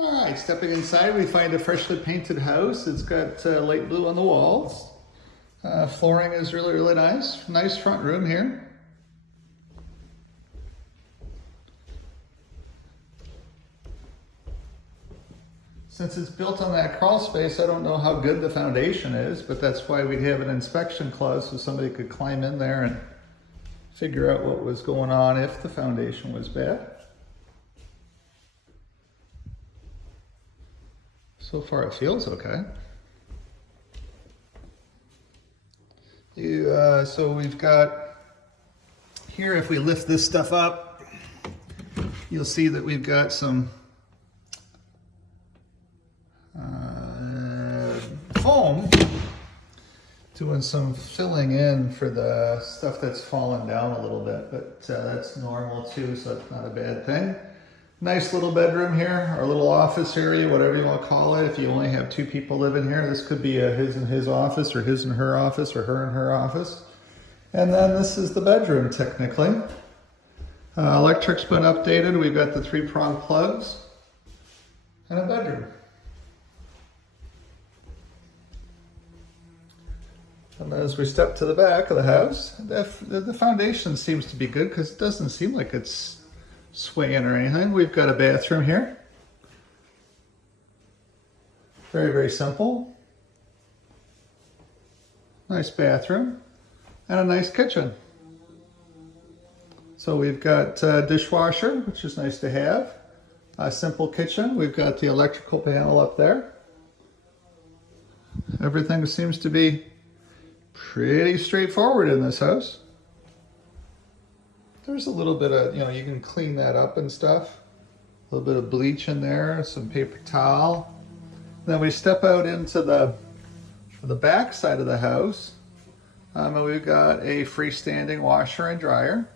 All right, stepping inside, we find a freshly painted house. It's got light blue on the walls. Flooring is really, really nice. Nice front room here. Since it's built on that crawl space, I don't know how good the foundation is, but that's why we'd have an inspection clause so somebody could climb in there and figure out what was going on if the foundation was bad. So far it feels okay. So we've got here, if we lift this stuff up, you'll see that we've got some foam doing some filling in for the stuff that's fallen down a little bit, but that's normal too, so that's not a bad thing. Nice little bedroom here, our little office area, whatever you want to call it. If you only have two people living here, this could be a his and his office, or his and her office, or her and her office. And then this is the bedroom, technically. Electric's been updated. We've got the 3-prong plugs and a bedroom. And as we step to the back of the house, the foundation seems to be good because it doesn't seem like it's swaying or anything. We've got a bathroom here. Very, very simple. Nice bathroom and a nice kitchen. So we've got a dishwasher, which is nice to have. A simple kitchen. We've got the electrical panel up there. Everything seems to be pretty straightforward in this house. There's a little bit of, you can clean that up and stuff. A little bit of bleach in there, some paper towel. Then we step out into the back side of the house. And we've got a freestanding washer and dryer.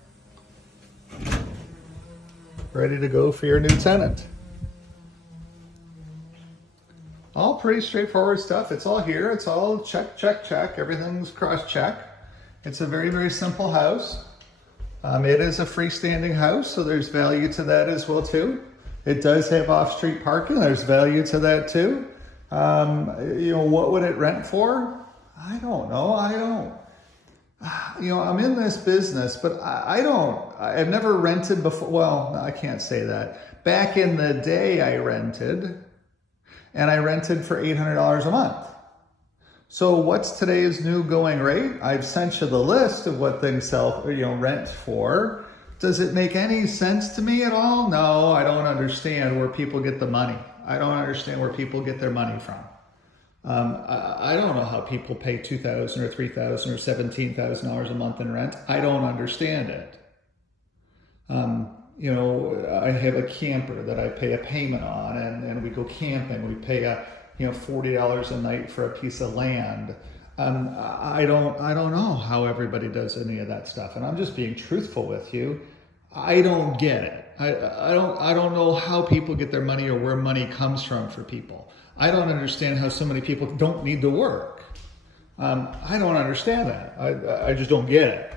Ready to go for your new tenant. All pretty straightforward stuff. It's all here. It's all check, check, check. Everything's cross-check. It's a very, very simple house. It is a freestanding house, so there's value to that as well too. It does have off-street parking. There's value to that too. What would it rent for? I don't know. I'm in this business, but I've never rented before. Well, I can't say that. Back in the day, I rented, and I rented for $800 a month. So what's today's new going rate? I've sent you the list of what things sell, rent for. Does it make any sense to me at all? No, I don't understand where people get the money. I don't understand where people get their money from. I don't know how people pay $2,000 or $3,000 or $17,000 a month in rent. I don't understand it. I have a camper that I pay a payment on, and we go camping. We pay $40 a night for a piece of land. I don't know how everybody does any of that stuff, and I'm just being truthful with you. I don't get it. I don't know how people get their money or where money comes from for people. I don't understand how so many people don't need to work. I don't understand that. I just don't get it.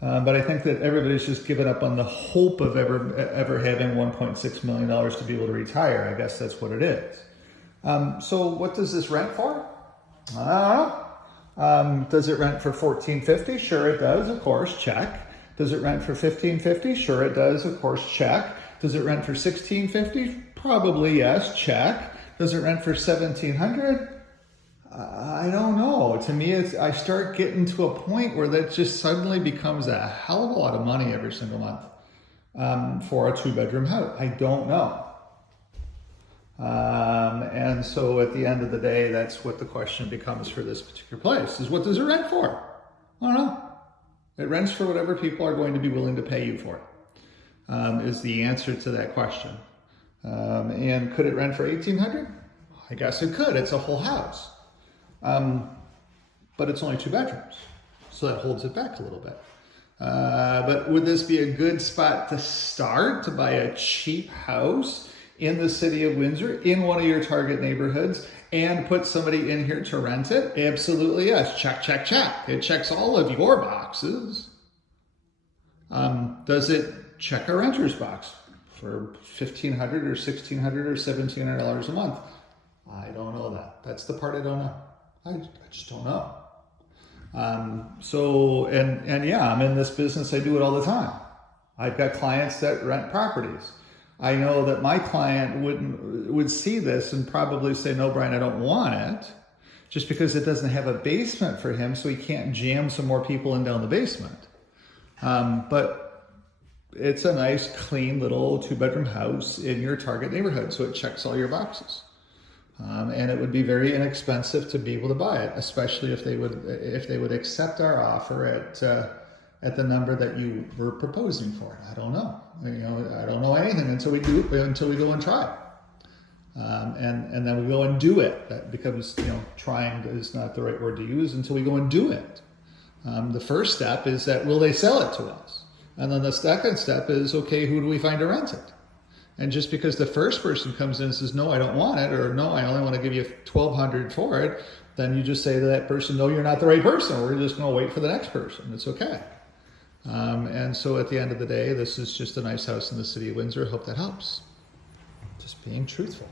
But I think that everybody's just given up on the hope of ever having $1.6 million to be able to retire. I guess that's what it is. So what does this rent for? I don't know. Does it rent for $14.50? Sure it does, of course, check. Does it rent for $15.50? Sure it does, of course, check. Does it rent for $16.50? Probably yes, check. Does it rent for $1,700? I don't know. To me, I start getting to a point where that just suddenly becomes a hell of a lot of money every single month for a 2-bedroom house. I don't know. And so at the end of the day, that's what the question becomes for this particular place, is what does it rent for? I don't know. It rents for whatever people are going to be willing to pay you for it, is the answer to that question. And could it rent for $1,800? I guess it could. It's a whole house. But it's only 2 bedrooms. So that holds it back a little bit. But would this be a good spot to start, to buy a cheap house in the city of Windsor, in one of your target neighborhoods, and put somebody in here to rent it? Absolutely yes. Check, check, check. It checks all of your boxes. Does it check a renter's box? for $1,500 or $1,600 or $1,700 a month. I don't know that. That's the part I don't know. I just don't know. And yeah, I'm in this business. I do it all the time. I've got clients that rent properties. I know that my client would see this and probably say, no, Brian, I don't want it, just because it doesn't have a basement for him, so he can't jam some more people in down the basement. But it's a nice, clean little 2-bedroom house in your target neighborhood, so it checks all your boxes. And it would be very inexpensive to be able to buy it, especially if they would accept our offer at the number that you were proposing for it. I don't know. I don't know anything until we go and try. And then we go and do it. That becomes, trying is not the right word to use until we go and do it. The first step is that, will they sell it to us? And then the second step is, okay, who do we find to rent it? And just because the first person comes in and says, no, I don't want it, or no, I only want to give you $1,200 for it, then you just say to that person, no, you're not the right person. We're just going to wait for the next person. It's okay. And so at the end of the day, this is just a nice house in the city of Windsor. Hope that helps. Just being truthful.